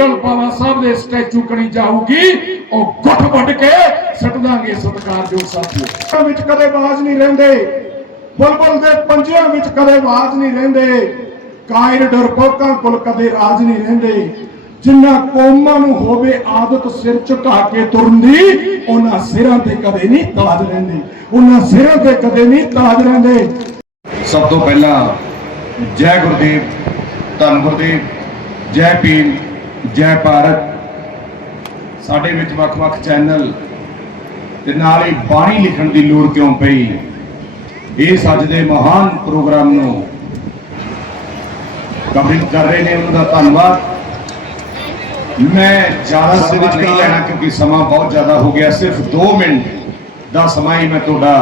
ਗੱਲ ਪਾਵਾ ਸਾਹਿਬ ਦੇ ਸਟੈਚੂ ਕਣੀ ਜਾਊਗੀ ਉਹ ਗੁੱਟ ਵੱਢ ਕੇ ਸੱਟ ਦਾਂਗੇ ਜੋ ਸਾਥੀਓ ਵਿੱਚ ਕਦੇ ਬਾਜ਼ ਨਹੀਂ ਰਹਿੰਦੇ ਬੁਲਬੁਲ ਦੇ ਪੰਜਿਆਂ ਵਿੱਚ ਕਦੇ ਬਾਜ਼ ਨਹੀਂ ਰਹਿੰਦੇ ਕਾਇਰ ਡਰਪੋਕਾਂ ਕੋਲ ਕਦੇ ਰਾਜ ਨਹੀਂ ਰਹਿੰਦੇ ਜਿੰਨਾ ਕੋਮਾਂ ਨੂੰ ਹੋਵੇ ਆਦਤ ਸਿਰ ਝੁਕਾ ਕੇ ਤੁਰਨ ਦੀ ਉਹਨਾਂ ਸਿਰਾਂ ਤੇ ਕਦੇ ਨਹੀਂ ਤਾਜ ਰਹਿੰਦੇ ਉਹਨਾਂ ਸਿਰਾਂ ਤੇ ਕਦੇ ਨਹੀਂ ਤਾਜ ਰਹਿੰਦੇ ਸਭ ਤੋਂ ਪਹਿਲਾਂ ਜੈ ਗੁਰਦੇਵ ਧੰਨ ਗੁਰਦੇਵ ਜੈ ਪੀਰ ਜੈ ਭਾਰਤ ਸਾਡੇ ਵਿੱਚ ਵੱਖ-ਵੱਖ ਚੈਨਲ ਤੇ ਨਾਲ ਹੀ ਬਾਣੀ ਲਿਖਣ ਦੀ ਲੋੜ ਕਿਉਂ ਪਈ ਇਹ ਅੱਜ ਦੇ ਮਹਾਨ ਪ੍ਰੋਗਰਾਮ ਨੂੰ ਕਵਰਿੰਗ ਕਰ ਰਹੇ ਨੇ ਉਹਨਾਂ ਦਾ ਧੰਨਵਾਦ ਮੈਂ ਜ਼ਿਆਦਾ ਸਮਾਂ ਨਹੀਂ ਲੈਣਾ ਕਿਉਂਕਿ ਸਮਾਂ ਬਹੁਤ ਜ਼ਿਆਦਾ ਹੋ ਗਿਆ ਸਿਰਫ 2 ਮਿੰਟ ਦਾ ਸਮਾਂ ਹੀ ਮੈਂ ਤੁਹਾਡਾ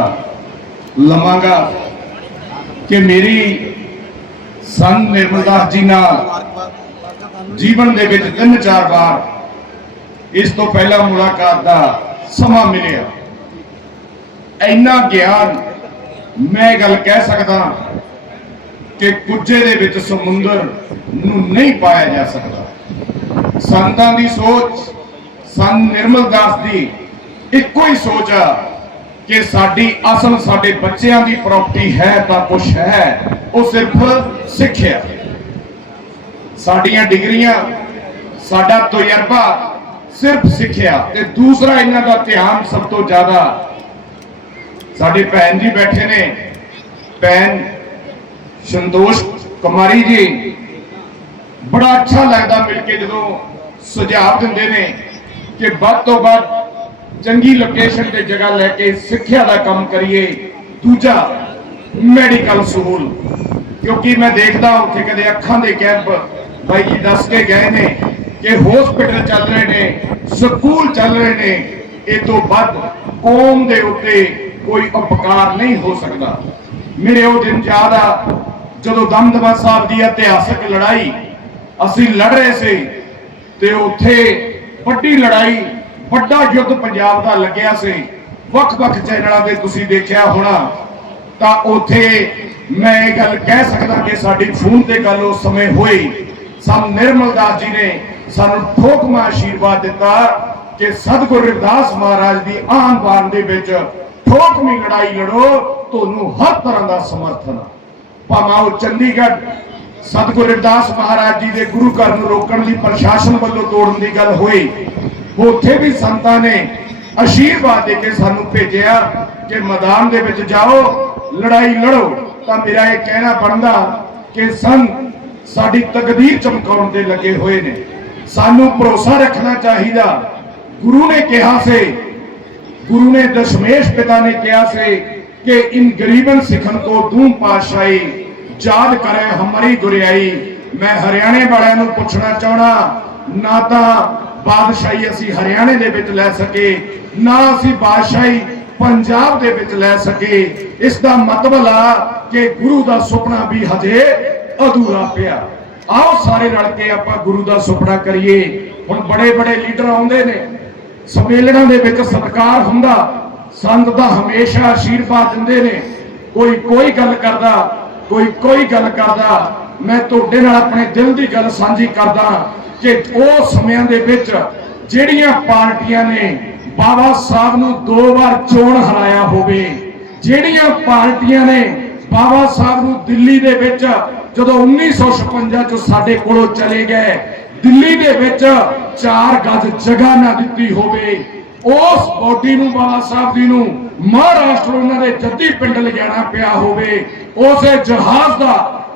ਲਵਾਂਗਾ ਕਿ ਮੇਰੀ ਸੰਤ ਨਿਰਮਲਦਾਸ ਜੀ ਨਾਲ ਜੀਵਨ ਦੇ ਵਿੱਚ ਤਿੰਨ ਚਾਰ ਵਾਰ ਇਸ ਤੋਂ ਪਹਿਲਾਂ ਮੁਲਾਕਾਤ ਦਾ ਸਮਾਂ ਮਿਲਿਆ ਇੰਨਾ ਗਿਆਨ ਮੈਂ ਗੱਲ ਕਹਿ ਸਕਦਾ ਕਿ ਕੁੱਜੇ ਦੇ ਵਿੱਚ ਸਮੁੰਦਰ ਨੂੰ ਨਹੀਂ ਪਾਇਆ ਜਾ ਸਕਦਾ ਸੰਤਾਂ ਦੀ ਸੋਚ ਸੰਤ ਨਿਰਮਲ ਦਾਸ ਦੀ ਇੱਕੋ ਹੀ ਸੋਚ ਆ ਕਿ ਸਾਡੀ ਅਸਲ ਸਾਡੇ ਬੱਚਿਆਂ ਦੀ ਪ੍ਰਾਪਰਟੀ ਹੈ ਤਾਂ ਕੁਝ ਹੈ ਉਹ ਸਿਰਫ ਸਿੱਖਿਆ ਸਾਡੀਆਂ ਡਿਗਰੀਆਂ ਸਾਡਾ ਤਜਰਬਾ ਸਿਰਫ ਸਿੱਖਿਆ ਤੇ ਦੂਸਰਾ ਇਹਨਾਂ ਦਾ ਧਿਆਨ ਸਭ ਤੋਂ ਜ਼ਿਆਦਾ ਸਾਡੇ ਭੈਣ ਜੀ ਬੈਠੇ ਨੇ ਭੈਣ ਸੰਤੋਸ਼ ਕੁਮਾਰੀ ਜੀ ਬੜਾ ਅੱਛਾ ਲੱਗਦਾ ਮਿਲ ਕੇ ਜਦੋਂ ਸੁਝਾਅ ਦਿੰਦੇ ਨੇ ਕਿ ਵੱਧ ਤੋਂ ਵੱਧ ਚੰਗੀ ਲੋਕੇਸ਼ਨ ਤੇ ਜਗ੍ਹਾ ਲੈ ਕੇ ਸਿੱਖਿਆ ਦਾ ਕੰਮ ਕਰੀਏ ਦੂਜਾ ਮੈਡੀਕਲ ਸਹੂਲ ਕਿਉਂਕਿ ਮੈਂ ਦੇਖਦਾ ਉੱਥੇ ਕਦੇ ਅੱਖਾਂ ਦੇ ਕੈਂਪ ਭਾਈ ਜੀ ਦੱਸ ਕੇ ਗਏ ਨੇ ਕਿ ਹਸਪੀਟਲ ਚੱਲ ਰਹੇ ਨੇ ਸਕੂਲ ਚੱਲ ਰਹੇ ਨੇ ਇਹ ਤੋਂ ਵੱਧ ਕੌਮ ਦੇ ਉੱਤੇ ਕੋਈ ਉਪਕਾਰ ਨਹੀਂ ਹੋ ਸਕਦਾ ਮੇਰੇ ਉਹ ਦਿਨ ਯਾਦ ਆ ਜਦੋਂ ਦਮਦਮਾ ਸਾਹਿਬ ਦੀ ਇਤਿਹਾਸਕ ਲੜਾਈ ਅਸੀਂ ਲੜ ਰਹੇ ਸੀ ਤੇ ਉੱਥੇ ਵੱਡੀ ਲੜਾਈ ਵੱਡਾ ਯੁੱਧ ਪੰਜਾਬ ਦਾ ਲੱਗਿਆ ਸੀ ਵੱਖ-ਵੱਖ ਚੈਨਲਾਂ ਦੇ ਤੁਸੀਂ ਦੇਖਿਆ ਹੋਣਾ ਤਾਂ ਉੱਥੇ ਮੈਂ ਇਹ ਗੱਲ ਕਹਿ ਸਕਦਾ ਕਿ ਸਾਡੀ ਫੋਨ ਤੇ ਗੱਲ ਉਸ ਸਮੇਂ ਹੋਈ ਸਭ ਨਿਰਮਲ ਦਾਸ ਜੀ ਨੇ ਸਾਨੂੰ ਠੋਕਮਾ ਆਸ਼ੀਰਵਾਦ ਦਿੱਤਾ ਕਿ ਸਤਗੁਰ ਰਵਿਦਾਸ ਮਹਾਰਾਜ ਦੀ ਆਨ ਬਾਨ ਦੇ ਵਿੱਚ ਠੋਕਮੀ ਲੜਾਈ ਲੜੋ ਤੁਹਾਨੂੰ ਹਰ ਤਰ੍ਹਾਂ ਦਾ ਸਮਰਥਨ ਭਾਵੇਂ ਉਹ ਚੰਡੀਗੜ੍ਹ ਸਤਗੁਰ ਰਵਿਦਾਸ ਮਹਾਰਾਜ ਜੀ ਦੇ ਗੁਰੂ ਘਰ ਨੂੰ ਰੋਕਣ ਲਈ ਪ੍ਰਸ਼ਾਸਨ ਵੱਲੋਂ ਤੋੜਨ ਦੀ ਗੱਲ ਹੋਈ ਉੱਥੇ ਵੀ ਸੰਤਾਂ ਨੇ ਅਸ਼ੀਰਵਾਦ ਦੇ ਕੇ ਸਾਨੂੰ ਭੇਜਿਆ ਕਿ ਮੈਦਾਨ ਦੇ ਵਿੱਚ ਜਾਓ ਲੜਾਈ ਲੜੋ ਤਾਂ ਮੇਰਾ ਇਹ ਕਹਿਣਾ ਬਣਦਾ ਕਿ ਸੰਤ ਸਾਡੀ ਤਕਦੀਰ ਚਮਕਾਉਣ ਦੇ ਲੱਗੇ ਹੋਏ ਨੇ ਸਾਨੂੰ ਭਰੋਸਾ ਰੱਖਣਾ ਚਾਹੀਦਾ ਗੁਰੂ ਨੇ ਕਿਹਾ ਸੀ ਗੁਰੂ ਨੇ ਦਸ਼ਮੇਸ਼ ਪਿਤਾ ਨੇ ਕਿਹਾ ਸੀ ਕਿ ਇਨ ਗਰੀਬਨ ਸਿੱਖਨ ਕੋ ਦੂਮ ਪਾਸ਼ਾਈ ਯਾਦ ਕਰੇ ਹਮਰੀ ਗੁਰਿਆਈ ਮੈਂ ਹਰਿਆਣੇ ਵਾਲਿਆਂ ਨੂੰ ਪੁੱਛਣਾ ਚਾਹਣਾ ਨਾ ਤਾਂ ਬਾਦਸ਼ਾਹੀ ਅਸੀਂ ਹਰਿਆਣੇ ਦੇ ਵਿੱਚ ਲੈ ਸਕੇ ਨਾ ਅਸੀਂ ਬਾਦਸ਼ਾਹੀ ਪੰਜਾਬ ਦੇ ਵਿੱਚ ਲੈ ਸਕੇ ਇਸ ਦਾ ਮਤਲਬ ਆ ਕਿ ਗੁਰੂ ਦਾ ਸੁਪਨਾ ਵੀ ਹਜੇ ਅਧੂਰਾ ਪਿਆ ਆਓ ਸਾਰੇ ਰਲ ਕੇ ਆਪਾਂ ਗੁਰੂ ਦਾ ਸੁਪਨਾ ਕਰੀਏ ਹੁਣ ਬੜੇ ਬੜੇ ਲੀਡਰ ਆਉਂਦੇ ਨੇ ਸਮੇਲਣਾਂ ਦੇ ਵਿੱਚ ਸਤਕਾਰ ਹੁੰਦਾ ਸੰਤ ਦਾ ਹਮੇਸ਼ਾ ਆਸ਼ੀਰਵਾਦ ਦਿੰਦੇ ਨੇ ਕੋਈ ਕੋਈ ਗੱਲ ਕਰਦਾ ਕੋਈ ਕੋਈ ਗੱਲ ਕਰਦਾ ਮੈਂ ਤੁਹਾਡੇ ਨਾਲ ਆਪਣੇ ਦਿਲ ਦੀ ਗੱਲ ਸਾਂਝੀ ਕਰਦਾ ਕਿ ਉਹ ਸਮਿਆਂ ਦੇ ਵਿੱਚ ਜਿਹੜੀਆਂ ਪਾਰਟੀਆਂ ਨੇ ਬਾਬਾ ਸਾਹਿਬ ਨੂੰ ਦੋ ਵਾਰ ਚੋਣ ਹਰਾਇਆ ਹੋਵੇ ਜਿਹੜੀਆਂ ਪਾਰਟੀਆਂ ਨੇ ਬਾਬਾ ਸਾਹਿਬ ਨੂੰ ਦਿੱਲੀ ਦੇ ਵਿੱਚ ਜਦੋਂ 1956 ਚ ਸਾਡੇ ਕੋਲੋਂ ਚਲੇ ਗਏ ਦਿੱਲੀ ਦੇ ਵਿੱਚ 4 ਗੱਜ ਜਗ੍ਹਾ ਨਾ ਦਿੱਤੀ ਹੋਵੇ ਉਸ ਬੋਡੀ ਨੂੰ ਬਾਬਾ ਸਾਹਿਬ ਜੀ ਨੂੰ ਮਹਾਰਾਸ਼ਟਰ ਉਹਨਾਂ ਦੇ ਜੱਦੀ ਪਿੰਡ ਲਿਜਾਣਾ ਪਿਆ ਹੋਵੇ ਉਸੇ ਜਹਾਜ਼ ਦਾ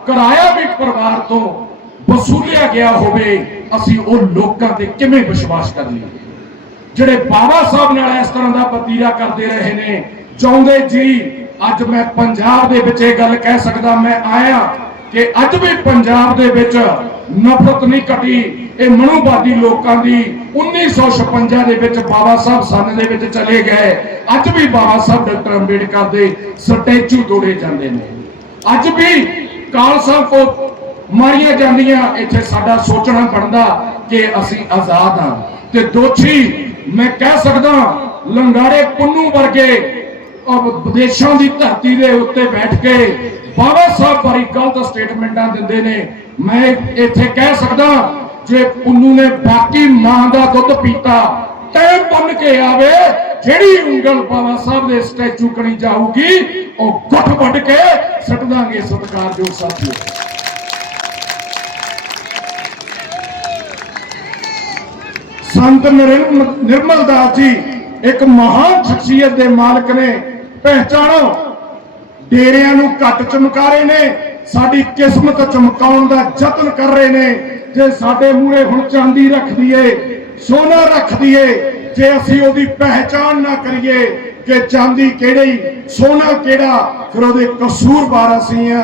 ਕਿਰਾਇਆ ਵੀ ਪਰਿਵਾਰ ਤੋਂ ਵਸੂਲਿਆ ਗਿਆ ਹੋਵੇ ਅਸੀਂ ਉਹ ਲੋਕਾਂ ਤੇ ਕਿਵੇਂ ਵਿਸ਼ਵਾਸ ਕਰ ਜਿਹੜੇ ਬਾਬਾ ਸਾਹਿਬ ਨਾਲ ਇਸ ਤਰ੍ਹਾਂ ਦਾ ਪਤੀਰਾ ਕਰਦੇ ਰਹੇ ਨੇ ਚਾਹੁੰਦੇ ਜੀ ਅੱਜ ਮੈਂ ਪੰਜਾਬ ਦੇ ਵਿੱਚ ਇਹ ਗੱਲ ਕਹਿ ਸਕਦਾ ਮੈਂ ਆਇਆ ਕਿ ਅੱਜ ਵੀ ਪੰਜਾਬ ਦੇ ਵਿੱਚ ਨਫ਼ਰਤ ਨਹੀਂ ਘਟੀ ਇਹ ਮਨੂਬਾਦੀ ਲੋਕਾਂ ਦੀ 1956 ਦੇ ਵਿੱਚ ਬਾਬਾ ਸਾਹਿਬ ਸੰਨ ਦੇ ਵਿੱਚ ਚਲੇ ਗਏ ਅੱਜ ਵੀ ਬਾਬਾ ਸਾਹਿਬ ਡਾਕਟਰ ਅੰਬੇਡਕਰ ਦੇ ਸਟੈਚੂ ਤੋੜੇ ਜਾਂਦੇ ਨੇ ਅੱਜ ਵੀ ਕਾਲ ਸਾਹਿਬ ਕੋ ਮਾਰੀਆਂ ਜਾਂਦੀਆਂ ਇੱਥੇ ਸਾਡਾ ਸੋਚਣਾ ਬਣਦਾ ਕਿ ਅਸੀਂ ਆਜ਼ਾਦ ਹਾਂ ਤੇ ਦੋਛੀ ਮੈਂ ਕਹਿ ਸਕਦਾ ਲੰਗਾੜੇ ਪੁੰਨੂ ਵਰਗੇ ਉਹ ਵਿਦੇਸ਼ਾਂ ਦੀ ਧਰਤੀ ਦੇ ਉੱਤੇ ਬੈਠ ਕੇ ਬਾਬਾ ਸਾਹਿਬ ਬੜੀ ਗਲਤ ਸਟੇਟਮੈਂਟਾਂ ਦਿੰਦੇ ਨੇ ਮੈਂ ਇੱਥੇ ਕਹਿ ਸਕਦਾ ਜੇ ਪੁੰਨੂ ਨੇ ਬਾਕੀ ਮਾਂ ਦਾ ਦੁੱਧ ਪੀਤਾ ਟਾਈਮ ਪੰਨ ਕੇ ਆਵੇ ਜਿਹੜੀ ਉਂਗਲ ਬਾਬਾ ਸਾਹਿਬ ਦੇ ਸਟੈਚੂ ਕਣੀ ਜਾਊਗੀ ਉਹ ਘੁੱਟ ਵੱਢ ਕੇ ਸੱਟ ਦਾਂਗੇ ਜੋ ਸਾਥੀਓ ਸੰਤ ਨਿਰਮਲ ਦਾਸ ਜੀ ਇੱਕ ਮਹਾਨ ਸ਼ਖਸੀਅਤ ਦੇ ਮਾਲਕ ਨੇ ਪਹਿਚਾਣੋ ਡੇਰਿਆਂ ਨੂੰ ਘੱਟ ਚਮਕਾ ਰਹੇ ਨੇ ਸਾਡੀ ਕਿਸਮਤ ਚਮਕਾਉਣ ਦਾ ਯਤਨ ਕਰ ਰਹੇ ਨੇ ਜੇ ਸਾਡੇ ਮੂਹਰੇ ਹੁਣ ਚਾਂਦੀ ਰੱਖ ਦਈਏ ਸੋਨਾ ਰੱਖ ਦਈਏ ਜੇ ਅਸੀਂ ਉਹਦੀ ਪਹਿਚਾਣ ਨਾ ਕਰੀਏ ਕਿ ਚਾਂਦੀ ਕਿਹੜੀ ਸੋਨਾ ਕਿਹੜਾ ਫਿਰ ਉਹਦੇ ਬਾਰਾ ਸੀ ਆ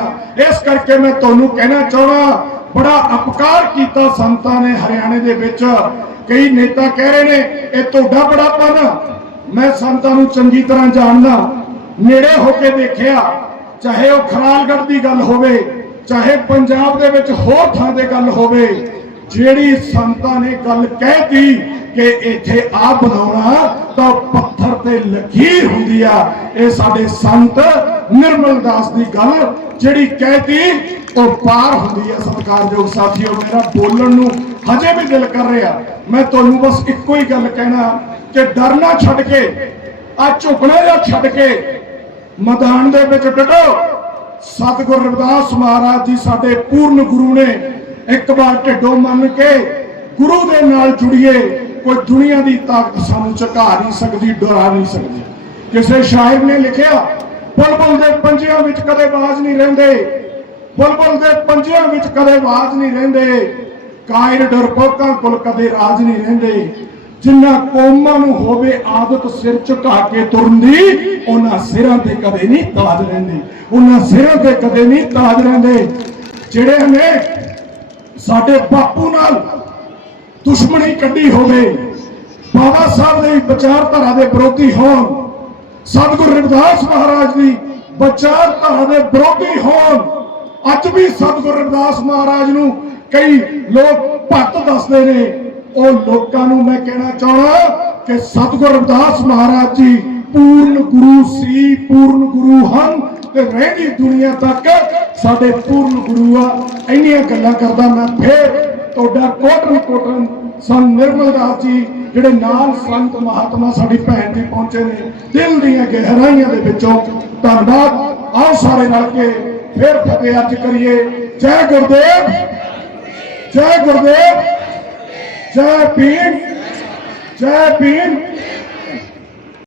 ਇਸ ਕਰਕੇ ਮੈਂ ਤੁਹਾਨੂੰ ਕਹਿਣਾ ਚਾਹਣਾ ਬੜਾ ਅਪਕਾਰ ਕੀਤਾ ਸੰਤਾਂ ਨੇ ਹਰਿਆਣੇ ਦੇ ਵਿੱਚ ਕਈ ਨੇਤਾ ਕਹਿ ਰਹੇ ਨੇ ਇਹ ਤੁਹਾਡਾ ਬੜਾਪਨ ਮੈਂ ਸੰਤਾਂ ਨੂੰ ਚੰਗੀ ਤਰ੍ਹਾਂ ਜਾਣਦਾ ਨੇੜੇ ਹੋ ਕੇ ਦੇਖਿਆ ਚਾਹੇ ਉਹ ਖਰਾਲਗੜ ਦੀ ਗੱਲ ਹੋਵੇ ਚਾਹੇ ਪੰਜਾਬ ਦੇ ਵਿੱਚ ਹੋਰ ਥਾਂ ਦੇ ਗੱਲ ਹੋਵੇ ਜਿਹੜੀ ਸੰਤਾਂ ਨੇ ਗੱਲ ਕਹਿਤੀ ਕਿ ਇੱਥੇ ਆ ਬਣਾਉਣਾ ਤਾਂ ਪੱਥਰ ਤੇ ਲਕੀਰ ਹੁੰਦੀ ਆ ਇਹ ਸਾਡੇ ਸੰਤ ਨਿਰਮਲ ਦਾਸ ਦੀ ਗੱਲ ਜਿਹੜੀ ਕਹਿਤੀ ਉਹ ਪਾਰ ਹੁੰਦੀ ਆ ਸਤਿਕਾਰਯੋਗ ਸਾਥੀਓ ਮੇਰਾ ਬੋਲਣ ਨੂੰ ਹਜੇ ਵੀ ਦਿਲ ਕਰ ਰਿਹਾ ਮੈਂ ਤੁਹਾਨੂੰ ਬਸ ਇੱਕੋ ਹੀ ਗੱਲ ਕਹਿਣਾ ਕਿ ਡਰਨਾ ਛੱਡ ਕੇ ਆ ਝੁਕਣਾ ਛੱਡ ਕੇ ਮੈਦਾਨ ਦੇ ਵਿੱਚ ਡਟੋ ਸਤਿਗੁਰ ਰਵਿਦਾਸ ਮਹਾਰਾਜ ਜੀ ਸਾਡੇ ਪੂਰਨ ਗੁਰੂ ਨੇ ਇੱਕ ਵਾਰ ਢਿੱਡੋ ਮੰਨ ਕੇ ਗੁਰੂ ਦੇ ਨਾਲ ਜੁੜੀਏ ਕੋਈ ਦੁਨੀਆ ਦੀ ਤਾਕਤ ਸਾਨੂੰ ਝਕਾ ਨਹੀਂ ਸਕਦੀ ਡਰਾ ਨਹੀਂ ਸਕਦੀ ਕਿਸੇ ਸ਼ਾਇਰ ਨੇ ਲਿਖਿਆ ਬਲਬਲ ਦੇ ਪੰਜਿਆਂ ਵਿੱਚ ਕਦੇ ਬਾਜ਼ ਨਹੀਂ ਰਹਿੰਦੇ ਬਲਬਲ ਦੇ ਪੰਜਿਆਂ ਵਿੱਚ ਕਦੇ ਬਾਜ਼ ਨਹੀਂ ਰਹਿੰਦੇ ਕਾਇਰ ਡਰਪੋਕਾਂ ਕੋਲ ਕਦੇ ਰਾਜ ਨਹੀਂ ਰਹਿੰਦੇ ਜਿੰਨਾ ਕੌਮਾਂ ਨੂੰ ਹੋਵੇ ਆਦਤ ਸਿਰ ਝੁਕਾ ਕੇ ਤੁਰਨ ਦੀ ਉਹਨਾਂ ਸਿਰਾਂ ਤੇ ਕਦੇ ਨਹੀਂ ਤਾਜ ਰਹਿੰਦੀ ਉਹਨਾਂ ਸਿਰਾਂ ਤੇ ਕਦੇ ਨਹੀਂ ਤਾਜ ਰਹਿੰਦੇ ਜਿਹੜੇ ਨੇ ਸਾਡੇ ਬਾਪੂ ਨਾਲ ਦੁਸ਼ਮਣੀ ਕੱਢੀ ਹੋਵੇ ਬਾਬਾ ਸਾਹਿਬ ਦੇ ਵਿਚਾਰਧਾਰਾ ਦੇ ਵਿਰੋਧੀ ਹੋਣ ਸਤਿਗੁਰ ਰਵਿਦਾਸ ਮਹਾਰਾਜ ਦੀ ਵਿਚਾਰਧਾਰਾ ਦੇ ਵਿਰੋਧੀ ਹੋਣ ਅੱਜ ਵੀ ਸਤਿਗੁਰ ਰਵਿਦਾਸ ਮਹਾਰਾਜ ਨੂੰ ਕਈ ਲੋਕ ਭੱਤ ਦੱਸਦੇ ਨੇ ਉਹ ਲੋਕਾਂ ਨੂੰ ਮੈਂ ਕਹਿਣਾ ਚਾਹਣਾ ਕਿ ਸਤਗੁਰ ਅਰਦਾਸ ਮਹਾਰਾਜ ਜੀ ਪੂਰਨ ਗੁਰੂ ਸੀ ਪੂਰਨ ਗੁਰੂ ਹਨ ਤੇ ਰਹਿਣੀ ਦੁਨੀਆ ਤੱਕ ਸਾਡੇ ਪੂਰਨ ਗੁਰੂ ਆ ਇੰਨੀਆਂ ਗੱਲਾਂ ਕਰਦਾ ਮੈਂ ਫੇਰ ਤੁਹਾਡਾ ਕੋਟ ਵੀ ਕੋਟਨ ਸੰ ਨਿਰਮਲ ਦਾਸ ਜੀ ਜਿਹੜੇ ਨਾਲ ਸੰਤ ਮਹਾਤਮਾ ਸਾਡੀ ਭੈਣ ਜੀ ਪਹੁੰਚੇ ਨੇ ਦਿਲ ਦੀਆਂ ਗਹਿਰਾਈਆਂ ਦੇ ਵਿੱਚੋਂ ਧੰਨਵਾਦ ਆਓ ਸਾਰੇ ਨਾਲ ਕੇ ਫੇਰ ਫਤਿਹ ਅੱਜ ਕਰੀਏ ਜੈ ਗੁਰਦੇਵ ਜੈ ਗੁਰਦੇਵ Champion! Champion!